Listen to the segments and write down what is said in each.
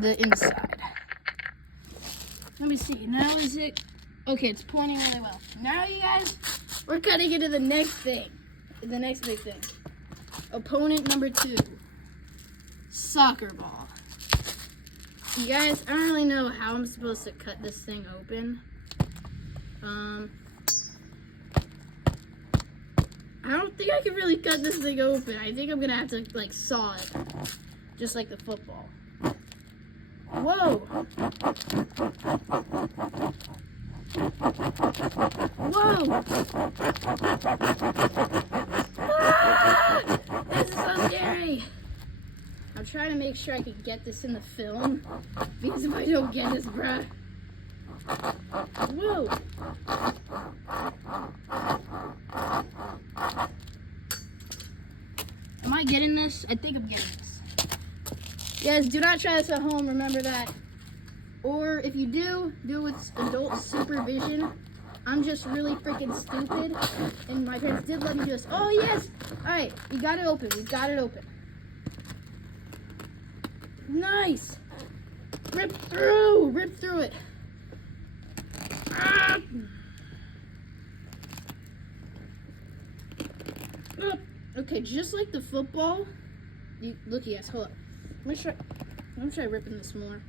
the inside. Let me see. Now is it? Okay, it's pointing really well. Now, you guys, we're cutting into the next thing. The next big thing. Opponent number 2. Soccer ball. You guys, I don't really know how I'm supposed to cut this thing open. I don't think I can really cut this thing open. I think I'm gonna have to like saw it, just like the football. Whoa! Whoa! Ah! This is so scary. I'm trying to make sure I can get this in the film, because if I don't get this, bruh. Whoa! Am I getting this? I think I'm getting this. Guys, do not try this at home, remember that. Or if you do it with adult supervision. I'm just really freaking stupid, and my parents did let me do this. Oh, yes! Alright, we got it open. We got it open. Nice! Rip through! Rip through it. Ah! Okay, just like the football. Look, yes, hold up. I'm gonna try ripping this more.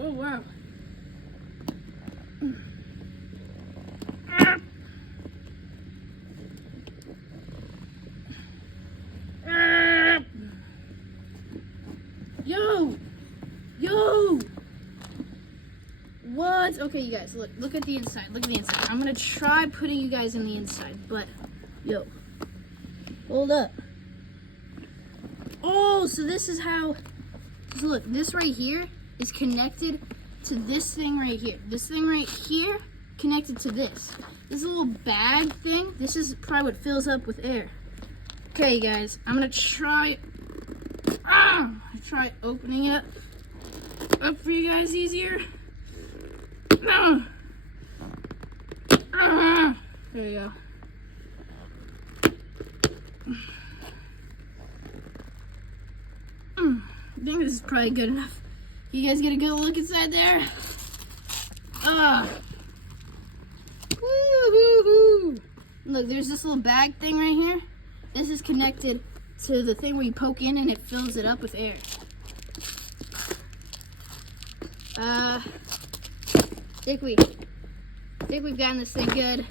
Oh, wow. Yo! What? Okay, you guys, look at the inside. Look at the inside. I'm gonna try putting you guys in the inside, but yo, hold up. Oh, so this is how. So look, this right here is connected to this thing right here. This thing right here connected to this. This little bag thing, this is probably what fills up with air. Okay, guys, I'm gonna try opening it up for you guys easier. There you go. I think this is probably good enough. You guys get a good look inside there? Woo-hoo-hoo. Look, there's this little bag thing right here. This is connected to the thing where you poke in and it fills it up with air. Think we've gotten this thing good.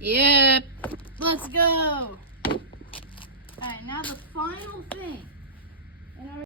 Yep. Let's go. Alright, now the final thing.